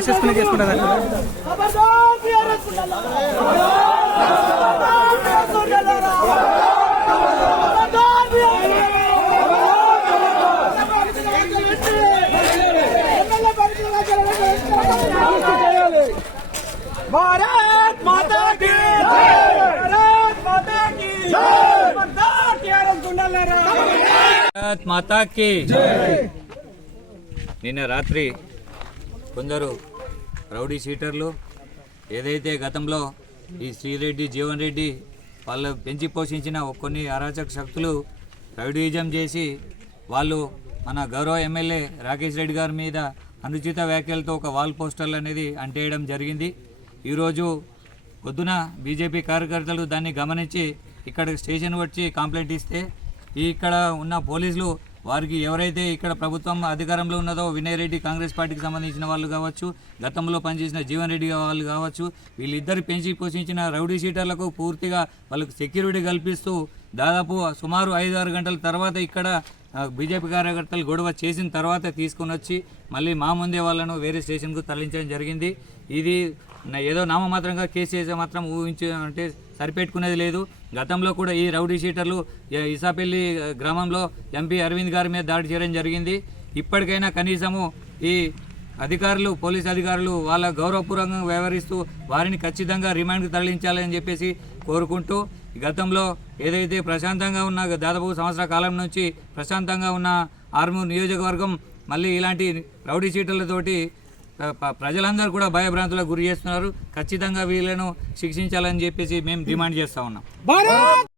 వేసేసుకుని చేసుకుంటారు భారత్ మాతా నిన్న రాత్రి కొందరు రౌడీ షీటర్లు ఏదైతే గతంలో ఈ శ్రీరెడ్డి జీవన్ రెడ్డి వాళ్ళు పెంచి పోషించిన కొన్ని అరాచక శక్తులు రౌడీజం చేసి వాళ్ళు మన గౌరవ ఎమ్మెల్యే రాకేష్ రెడ్డి గారి మీద అనుచిత వ్యాఖ్యలతో ఒక వాల్ పోస్టర్లు అనేది అంటేయడం జరిగింది. ఈరోజు పొద్దున బీజేపీ కార్యకర్తలు దాన్ని గమనించి ఇక్కడ స్టేషన్ వచ్చి కంప్లైంట్ ఇస్తే ఇక్కడ ఉన్న పోలీసులు వారికి ఎవరైతే ఇక్కడ ప్రభుత్వం అధికారంలో ఉన్నదో వినయ్ రెడ్డి కాంగ్రెస్ పార్టీకి సంబంధించిన వాళ్ళు కావచ్చు గతంలో పనిచేసిన జీవన్ రెడ్డి వాళ్ళు కావచ్చు వీళ్ళిద్దరు పెంచి పోషించిన రౌడీ షీటర్లకు పూర్తిగా వాళ్ళకు సెక్యూరిటీ కల్పిస్తూ దాదాపు సుమారు ఐదు ఆరు గంటల తర్వాత ఇక్కడ బీజేపీ కార్యకర్తలు గొడవ చేసిన తర్వాత తీసుకొని వచ్చి మళ్ళీ మా ముందే వాళ్ళను వేరే స్టేషన్కు తరలించడం జరిగింది. ఇది ఏదో నామమాత్రంగా కేసు చేసే మాత్రం ఊహించే అంటే సరిపెట్టుకునేది లేదు. గతంలో కూడా ఈ రౌడీ షీటర్లు ఇసాపల్లి గ్రామంలో ఎంపీ అరవింద్ గారి మీద దాడి చేయడం జరిగింది. ఇప్పటికైనా కనీసము ఈ అధికారులు పోలీస్ అధికారులు వాళ్ళ గౌరవపూర్వకంగా వ్యవహరిస్తూ వారిని ఖచ్చితంగా రిమాండ్కి తరలించాలని చెప్పేసి కోరుకుంటూ గతంలో ఏదైతే ప్రశాంతంగా ఉన్న దాదాపు సంవత్సర కాలం నుంచి ప్రశాంతంగా ఉన్న ఆర్మూర్ నియోజకవర్గం మళ్ళీ ఇలాంటి రౌడీ చీటలతోటి ప్రజలందరూ కూడా భయభ్రాంతులకు గురి చేస్తున్నారు. ఖచ్చితంగా వీళ్ళను శిక్షించాలని చెప్పేసి మేము డిమాండ్ చేస్తా ఉన్నాం.